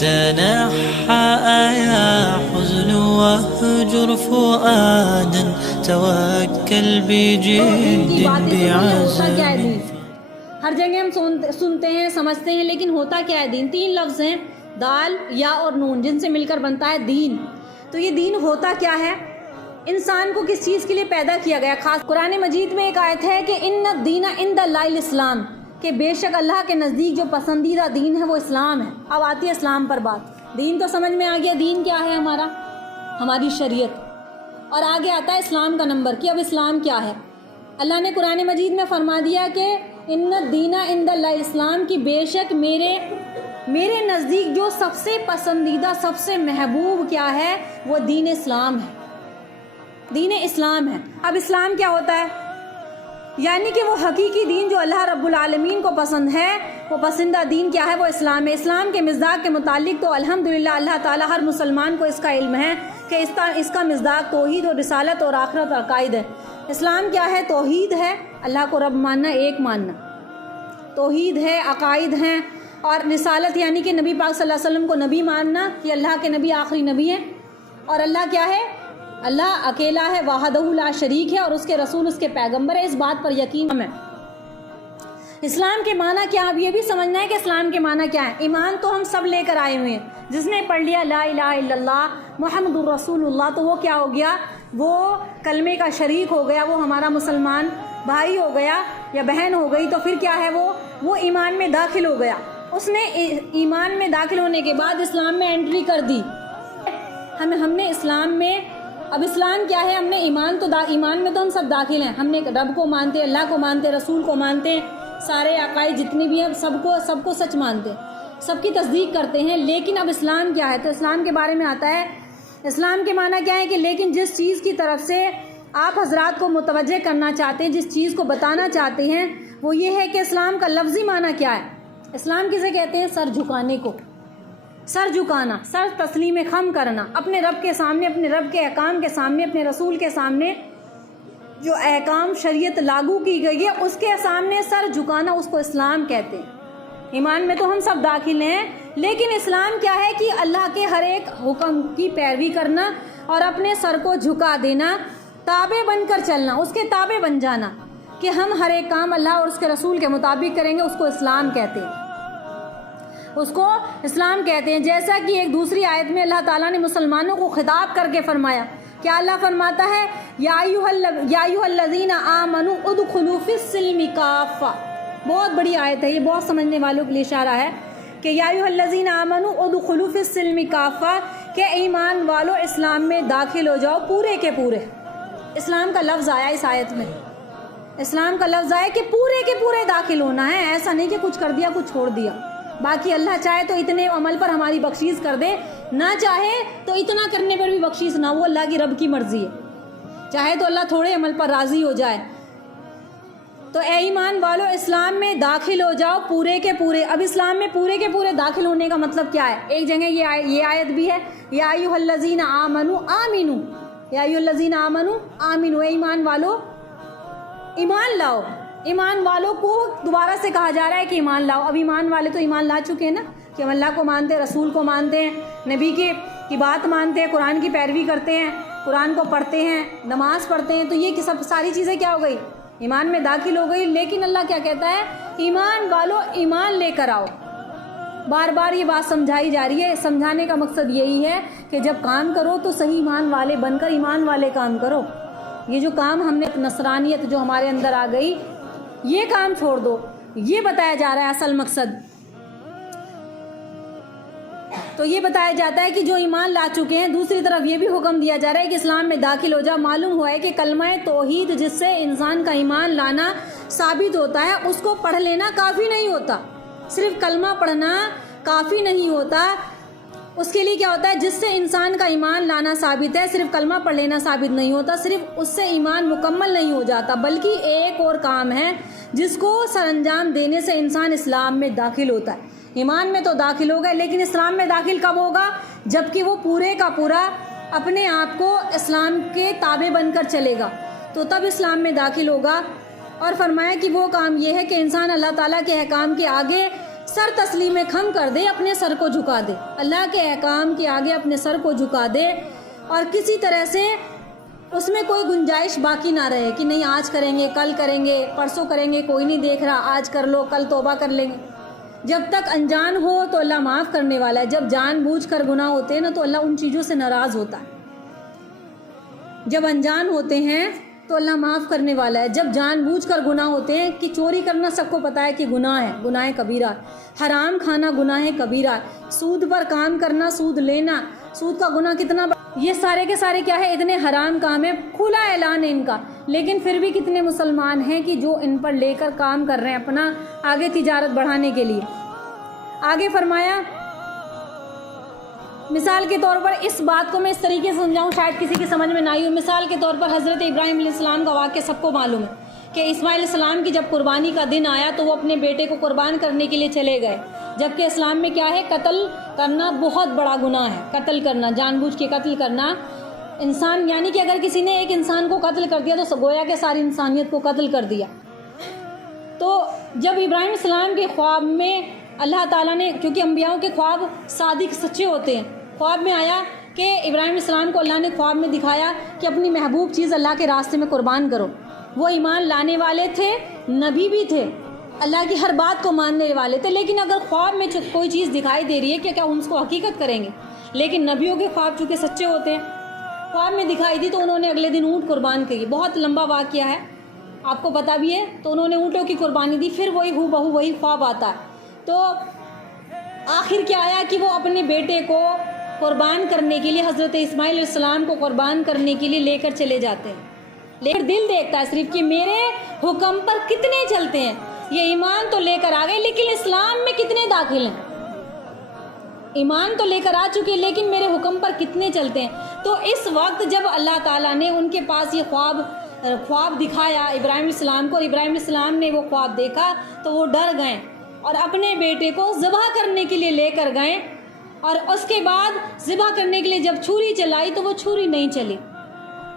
تنحى يا حزن واهجر فؤادا توكل بجد بعزم. ہر جگہ ہم سنتے ہیں سمجھتے ہیں، لیکن ہوتا کیا ہے دین؟ 3 لفظ ہیں، دال، یا اور نون، جن سے مل کر بنتا ہے دین. تو یہ دین ہوتا کیا ہے؟ انسان کو کس چیز کے لیے پیدا کیا گیا؟ خاص قرآن مجید میں ایک آیت ہے کہ ان الدین عند اللہ الاسلام، کہ بے شک اللہ کے نزدیک جو پسندیدہ دین ہے وہ اسلام ہے. اب آتی ہے اسلام پر بات. دین تو سمجھ میں آ گیا، دین کیا ہے ہمارا؟ ہماری شریعت. اور آگے آتا ہے اسلام کا نمبر کہ اب اسلام کیا ہے. اللہ نے قرآن مجید میں فرما دیا کہ ان الدین عند اللہ الاسلام، کی بے شک میرے نزدیک جو سب سے پسندیدہ، سب سے محبوب کیا ہے؟ وہ دین اسلام ہے. دین اسلام ہے. اب اسلام کیا ہوتا ہے؟ یعنی کہ وہ حقیقی دین جو اللہ رب العالمین کو پسند ہے، وہ پسندہ دین کیا ہے؟ وہ اسلام ہے. اسلام کے مصداق کے متعلق تو الحمدللہ اللہ تعالیٰ ہر مسلمان کو اس کا علم ہے کہ اس کا مصداق توحید اور رسالت اور آخرت اور عقائد ہے. اسلام کیا ہے؟ توحید ہے، اللہ کو رب ماننا، ایک ماننا. توحید ہے، عقائد ہیں، اور رسالت یعنی کہ نبی پاک صلی اللہ علیہ وسلم کو نبی ماننا کہ اللہ کے نبی آخری نبی ہیں. اور اللہ کیا ہے؟ اللہ اکیلا ہے، وحدہ لا شریک ہے، اور اس کے رسول اس کے پیغمبر ہے. اس بات پر یقین ہے. اسلام کے معنی کیا؟ اب یہ بھی سمجھنا ہے کہ اسلام کے معنی کیا ہے. ایمان تو ہم سب لے کر آئے ہوئے ہیں. جس نے پڑھ لیا لا الہ الا اللہ محمد الرسول اللہ، تو وہ کیا ہو گیا؟ وہ کلمے کا شریک ہو گیا، وہ ہمارا مسلمان بھائی ہو گیا یا بہن ہو گئی. تو پھر کیا ہے؟ وہ ایمان میں داخل ہو گیا. اس نے ایمان میں داخل ہونے کے بعد اسلام میں انٹری کر دی. ہم نے اسلام میں، اب اسلام کیا ہے؟ ہم نے ایمان میں تو ہم سب داخل ہیں. ہم نے رب کو مانتے ہیں، اللہ کو مانتے ہیں، رسول کو مانتے ہیں، سارے عقائد جتنے بھی ہیں سب کو سچ مانتے ہیں، سب کی تصدیق کرتے ہیں. لیکن اب اسلام کیا ہے؟ تو اسلام کے بارے میں آتا ہے، اسلام کے معنی کیا ہے کہ لیکن جس چیز کی طرف سے آپ حضرات کو متوجہ کرنا چاہتے ہیں، جس چیز کو بتانا چاہتے ہیں، وہ یہ ہے کہ اسلام کا لفظی معنی کیا ہے. اسلام کسے کہتے ہیں؟ سر جھکانے کو. سر جھکانا، سر تسلیم خم کرنا اپنے رب کے سامنے، اپنے رب کے احکام کے سامنے، اپنے رسول کے سامنے. جو احکام شریعت لاگو کی گئی ہے اس کے سامنے سر جھکانا، اس کو اسلام کہتے ہیں. ایمان میں تو ہم سب داخل ہیں، لیکن اسلام کیا ہے کہ اللہ کے ہر ایک حکم کی پیروی کرنا اور اپنے سر کو جھکا دینا، تابع بن کر چلنا، اس کے تابع بن جانا کہ ہم ہر ایک کام اللہ اور اس کے رسول کے مطابق کریں گے. اس کو اسلام کہتے ہیں، اس کو اسلام کہتے ہیں. جیسا کہ ایک دوسری آیت میں اللہ تعالیٰ نے مسلمانوں کو خطاب کر کے فرمایا. کیا اللہ فرماتا ہے؟ یا ایھا الذین آمنوا ادخلوا فی السلم کافہ. بہت بڑی آیت ہے یہ، بہت سمجھنے والوں کے لیے اشارہ ہے کہ یا ایھا الذین آمنوا ادخلوا فی السلم کافہ، کہ ایمان والو اسلام میں داخل ہو جاؤ پورے کے پورے. اسلام کا لفظ آیا اس آیت میں، اسلام کا لفظ آیا کہ پورے کے پورے داخل ہونا ہے. ایسا نہیں کہ کچھ کر دیا کچھ چھوڑ دیا. باقی اللہ چاہے تو اتنے عمل پر ہماری بخشیش کر دے، نہ چاہے تو اتنا کرنے پر بھی بخشیش نہ ہو. اللہ کی رب کی مرضی ہے. چاہے تو اللہ تھوڑے عمل پر راضی ہو جائے. تو اے ایمان والو اسلام میں داخل ہو جاؤ پورے کے پورے. اب اسلام میں پورے کے پورے داخل ہونے کا مطلب کیا ہے؟ ایک جگہ یہ آیت بھی ہے یا ایھا الذین آمنوا آمنو، یا ایھا الذین آمنوا آمنو، اے ایمان والو ایمان لاؤ. ایمان والوں کو دوبارہ سے کہا جا رہا ہے کہ ایمان لاؤ. اب ایمان والے تو ایمان لا چکے ہیں نا، کہ ہم اللہ کو مانتے ہیں، رسول کو مانتے ہیں، نبی کی بات مانتے ہیں، قرآن کی پیروی کرتے ہیں، قرآن کو پڑھتے ہیں، نماز پڑھتے ہیں. تو یہ سب ساری چیزیں کیا ہو گئی؟ ایمان میں داخل ہو گئی. لیکن اللہ کیا کہتا ہے؟ ایمان والو ایمان لے کر آؤ. بار بار یہ بات سمجھائی جا رہی ہے. سمجھانے کا مقصد یہی ہے کہ جب کام کرو تو صحیح ایمان والے بن کر ایمان والے کام کرو. یہ جو کام ہم نے نصرانیت جو ہمارے اندر آ گئی، یہ کام چھوڑ دو. یہ بتایا جا رہا ہے اصل مقصد. تو یہ بتایا جاتا ہے کہ جو ایمان لا چکے ہیں. دوسری طرف یہ بھی حکم دیا جا رہا ہے کہ اسلام میں داخل ہو جا. معلوم ہوا ہے کہ کلمہ توحید جس سے انسان کا ایمان لانا ثابت ہوتا ہے، اس کو پڑھ لینا کافی نہیں ہوتا. صرف کلمہ پڑھنا کافی نہیں ہوتا. اس کے لیے کیا ہوتا ہے؟ جس سے انسان کا ایمان لانا ثابت ہے، صرف کلمہ پڑھ لینا ثابت نہیں ہوتا. صرف اس سے ایمان مکمل نہیں ہو جاتا، بلکہ ایک اور کام ہے جس کو سر انجام دینے سے انسان اسلام میں داخل ہوتا ہے. ایمان میں تو داخل ہو گئے، لیکن اسلام میں داخل کب ہوگا؟ جبکہ وہ پورے کا پورا اپنے آپ کو اسلام کے تابع بن کر چلے گا، تو تب اسلام میں داخل ہوگا. اور فرمایا کہ وہ کام یہ ہے کہ انسان اللہ تعالیٰ کے احکام کے آگے سر تسلیم خم کر دے، اپنے سر کو جھکا دے، اللہ کے احکام کے آگے اپنے سر کو جھکا دے، اور کسی طرح سے اس میں کوئی گنجائش باقی نہ رہے کہ نہیں آج کریں گے، کل کریں گے، پرسوں کریں گے، کوئی نہیں دیکھ رہا، آج کر لو، کل توبہ کر لیں گے۔ جب تک انجان ہو تو اللہ معاف کرنے والا ہے، جب جان بوجھ کر گناہ ہوتے ہیں نا تو اللہ ان چیزوں سے ناراض ہوتا ہے۔ جب انجان ہوتے ہیں تو اللہ معاف کرنے والا ہے، جب جان بوجھ کر گناہ ہوتے ہیں کہ چوری کرنا سب کو پتہ ہے کہ گناہ ہے، گناہ کبیرہ، حرام کھانا گناہ کبیرہ، سود پر کام کرنا، سود لینا، سود کا گناہ کتنا یہ سارے کے سارے کیا ہے، اتنے حرام کام ہے، کھلا اعلان ہے ان کا، لیکن پھر بھی کتنے مسلمان ہیں کہ جو ان پر لے کر کام کر رہے ہیں اپنا آگے تجارت بڑھانے کے لیے۔ آگے فرمایا مثال کے طور پر اس بات کو میں اس طریقے سے سمجھاؤں، شاید کسی کی سمجھ میں نہ آئی ہو۔ مثال کے طور پر حضرت ابراہیم علیہ السلام کا واقعہ سب کو معلوم ہے کہ اسماعیل علیہ السلام کی جب قربانی کا دن آیا تو وہ اپنے بیٹے کو قربان کرنے کے لیے چلے گئے، جبکہ اسلام میں کیا ہے، قتل کرنا بہت بڑا گناہ ہے، قتل کرنا، جان بوجھ کے قتل کرنا۔ انسان یعنی کہ اگر کسی نے ایک انسان کو قتل کر دیا تو گویا کہ ساری انسانیت کو قتل کر دیا۔ تو جب ابراہیم علیہ السلام کے خواب میں اللہ تعالیٰ نے، کیونکہ انبیاءوں کے خواب صادق سچے ہوتے ہیں، خواب میں آیا کہ ابراہیم علیہ السلام کو اللہ نے خواب میں دکھایا کہ اپنی محبوب چیز اللہ کے راستے میں قربان کرو۔ وہ ایمان لانے والے تھے، نبی بھی تھے، اللہ کی ہر بات کو ماننے والے تھے، لیکن اگر خواب میں کوئی چیز دکھائی دے رہی ہے کہ کیا ان کو حقیقت کریں گے؟ لیکن نبیوں کے خواب چونکہ سچے ہوتے ہیں، خواب میں دکھائی دی تو انہوں نے اگلے دن اونٹ قربان کی۔ بہت لمبا واقعہ ہے، آپ کو پتہ بھی ہے۔ تو انہوں نے اونٹوں کی قربانی دی، پھر وہی ہو بہو وہی خواب آتا ہے۔ تو آخر کیا آیا کہ وہ اپنے بیٹے کو قربان کرنے کے لیے، حضرت اسماعیل علیہ السلام کو قربان کرنے کے لیے لے کر چلے جاتے ہیں، لیکن دل دیکھتا ہے صرف کہ میرے حکم پر کتنے چلتے ہیں۔ یہ ایمان تو لے کر آ گئے لیکن اسلام میں کتنے داخل ہیں، ایمان تو لے کر آ چکے لیکن میرے حکم پر کتنے چلتے ہیں۔ تو اس وقت جب اللہ تعالیٰ نے ان کے پاس یہ خواب دکھایا ابراہیم علیہ السلام کو، اور ابراہیم علیہ السلام نے وہ خواب دیکھا تو وہ ڈر گئے اور اپنے بیٹے کو ذبح کرنے کے لیے لے کر گئے، اور اس کے بعد ذبح کرنے کے لیے جب چھری چلائی تو وہ چھری نہیں چلی۔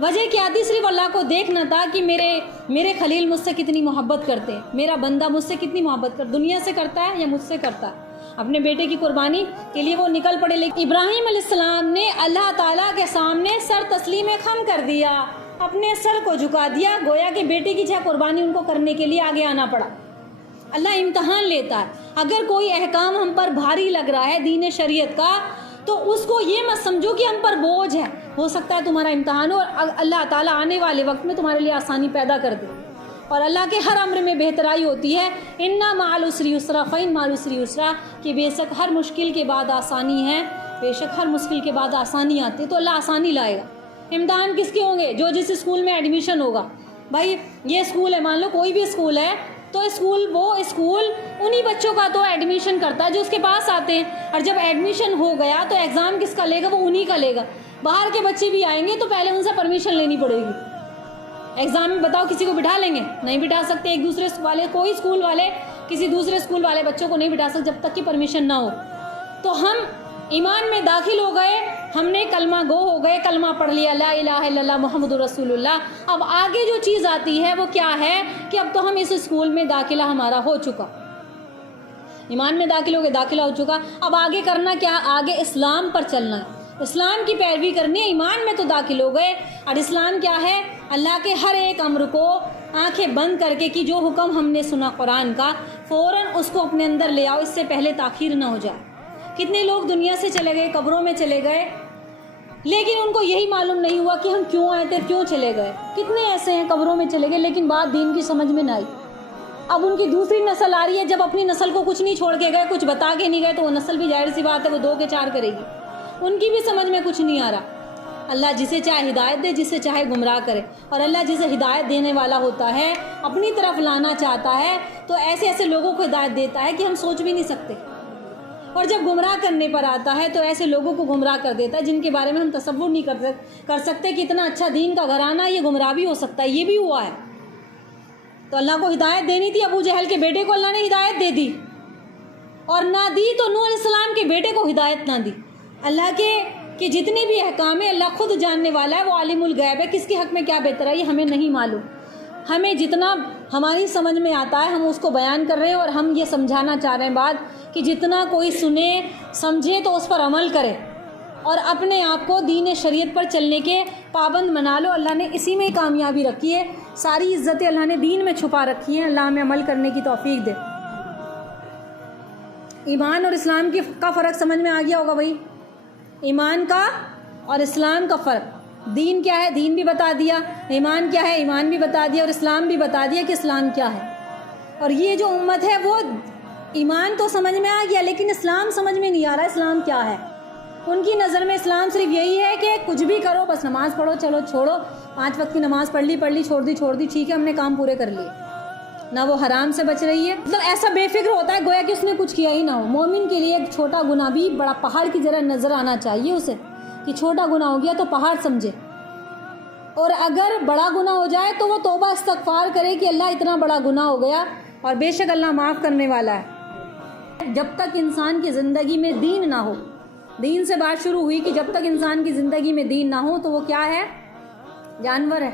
وجہ کیا تھی؟ صرف اللہ کو دیکھنا تھا کہ میرے خلیل مجھ سے کتنی محبت کرتے ہیں، میرا بندہ مجھ سے کتنی محبت کرتا، دنیا سے کرتا ہے یا مجھ سے کرتا ہے۔ اپنے بیٹے کی قربانی کے لیے وہ نکل پڑے، لیکن ابراہیم علیہ السلام نے اللہ تعالیٰ کے سامنے سر تسلیم خم کر دیا، اپنے سر کو جھکا دیا، گویا کہ بیٹے کی قربانی ان کو کرنے کے لیے آگے آنا پڑا۔ اللہ امتحان لیتا ہے، اگر کوئی احکام ہم پر بھاری لگ رہا ہے دین شریعت کا تو اس کو یہ مت سمجھو کہ ہم پر بوجھ ہے، ہو سکتا ہے تمہارا امتحان ہو اور اللہ تعالیٰ آنے والے وقت میں تمہارے لیے آسانی پیدا کر دے۔ اور اللہ کے ہر امر میں بہترائی ہوتی ہے، انا مع العسر یسرا فإن مع العسر یسرا، کہ بے شک ہر مشکل کے بعد آسانی ہے، بے شک ہر مشکل کے بعد آسانی آتی ہے، تو اللہ آسانی لائے گا۔ امتحان کس کے ہوں گے؟ جو جس اسکول میں ایڈمیشن ہوگا، بھائی یہ اسکول ہے، مان لو کوئی بھی اسکول ہے تو وہ اسکول انہی بچوں کا تو ایڈمیشن کرتا ہے جو اس کے پاس آتے ہیں، اور جب ایڈمیشن ہو گیا تو ایگزام کس کا لے گا؟ وہ انہی کا لے گا۔ باہر کے بچے بھی آئیں گے تو پہلے ان سے پرمیشن لینی پڑے گی۔ ایگزام میں بتاؤ کسی کو بٹھا لیں گے؟ نہیں بٹھا سکتے۔ ایک دوسرے والے، کوئی اسکول والے کسی دوسرے اسکول والے بچوں کو نہیں بٹھا سکتے جب تک کہ پرمیشن نہ ہو۔ تو ہم ایمان میں داخل ہو گئے، ہم نے کلمہ گو ہو گئے، کلمہ پڑھ لیا لا الہ الا اللہ محمد رسول اللہ۔ اب آگے جو چیز آتی ہے وہ کیا ہے کہ اب تو ہم اس اسکول میں داخلہ ہمارا ہو چکا، ایمان میں داخل ہو گئے، داخلہ ہو چکا۔ اب آگے کرنا کیا؟ آگے اسلام پر چلنا ہے، اسلام کی پیروی کرنی ہے۔ ایمان میں تو داخل ہو گئے، اور اسلام کیا ہے؟ اللہ کے ہر ایک امر کو آنکھیں بند کر کے کہ جو حکم ہم نے سنا قرآن کا فوراً اس کو اپنے اندر لے آؤ، اس سے پہلے تاخیر نہ ہو جائے۔ کتنے لوگ دنیا سے چلے گئے، قبروں میں چلے گئے، لیکن ان کو یہی معلوم نہیں ہوا کہ ہم کیوں آئے تھے، کیوں چلے گئے۔ کتنے ایسے ہیں قبروں میں چلے گئے لیکن بات دین کی سمجھ میں نہ آئی۔ اب ان کی دوسری نسل آ رہی ہے، جب اپنی نسل کو کچھ نہیں چھوڑ کے گئے، کچھ بتا کے نہیں گئے، تو وہ نسل بھی ظاہر سی بات ہے وہ 2 کے 4 کرے گی، ان کی بھی سمجھ میں کچھ نہیں آ رہا۔ اللہ جسے چاہے ہدایت دے، جسے چاہے گمراہ کرے، اور اللہ جسے ہدایت دینے والا ہوتا ہے، اپنی طرف لانا چاہتا ہے تو ایسے ایسے لوگوں کو ہدایت دیتا ہے کہ ہم سوچ بھی نہیں سکتے، اور جب گمراہ کرنے پر آتا ہے تو ایسے لوگوں کو گمراہ کر دیتا ہے جن کے بارے میں ہم تصور نہیں کر سکتے کہ اتنا اچھا دین کا گھرانہ یہ گمراہ بھی ہو سکتا ہے۔ یہ بھی ہوا ہے۔ تو اللہ کو ہدایت دینی تھی، ابو جہل کے بیٹے کو اللہ نے ہدایت دے دی، اور نہ دی تو نوح علیہ السلام کے بیٹے کو ہدایت نہ دی۔ اللہ کے جتنے بھی احکام ہیں اللہ خود جاننے والا ہے، وہ عالم الغیب ہے، کس کے حق میں کیا بہتر ہے یہ ہمیں نہیں معلوم۔ ہمیں جتنا ہماری سمجھ میں آتا ہے ہم اس کو بیان کر رہے ہیں، اور ہم یہ سمجھانا چاہ رہے ہیں بات کہ جتنا کوئی سنے سمجھے تو اس پر عمل کرے اور اپنے آپ کو دین شریعت پر چلنے کے پابند بنا لو۔ اللہ نے اسی میں کامیابی رکھی ہے، ساری عزتیں اللہ نے دین میں چھپا رکھی ہیں۔ اللہ ہمیں عمل کرنے کی توفیق دے۔ ایمان اور اسلام کا فرق سمجھ میں آ گیا ہوگا بھائی، ایمان کا اور اسلام کا فرق۔ دین کیا ہے، دین بھی بتا دیا، ایمان کیا ہے، ایمان بھی بتا دیا، اور اسلام بھی بتا دیا کہ اسلام کیا ہے۔ اور یہ جو امت ہے وہ ایمان تو سمجھ میں آ گیا لیکن اسلام سمجھ میں نہیں آ رہا اسلام کیا ہے۔ ان کی نظر میں اسلام صرف یہی ہے کہ کچھ بھی کرو، بس نماز پڑھو، چلو چھوڑو، 5 وقت کی نماز پڑھ لی، چھوڑ دی، ٹھیک ہے ہم نے کام پورے کر لیے۔ نہ وہ حرام سے بچ رہی ہے، مطلب ایسا بے فکر ہوتا ہے گویا کہ اس نے کچھ کیا ہی نہ ہو۔ مومن کے لیے ایک چھوٹا گناہ بھی بڑا پہاڑ کی طرح نظر آنا چاہیے اسے، کہ چھوٹا گناہ ہو گیا تو پہاڑ سمجھے، اور اگر بڑا گناہ ہو جائے تو وہ توبہ استغفار کرے کہ اللہ اتنا بڑا گناہ ہو گیا، اور بے شک اللہ معاف کرنے والا ہے۔ جب تک انسان کی زندگی میں دین نہ ہو، دین سے بات شروع ہوئی کہ جب تک انسان کی زندگی میں دین نہ ہو تو وہ کیا ہے، جانور ہے۔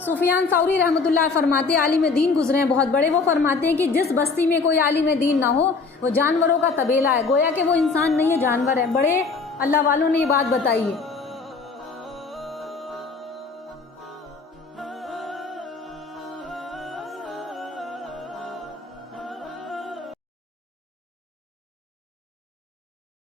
سفیان ثوری رحمۃ اللہ فرماتے، عالم دین گزرے ہیں بہت بڑے، وہ فرماتے ہیں کہ جس بستی میں کوئی عالم دین نہ ہو وہ جانوروں کا طبیلہ ہے، گویا کہ وہ انسان نہیں ہے، جانور ہے۔ بڑے اللہ والوں نے یہ بات بتائی ہے۔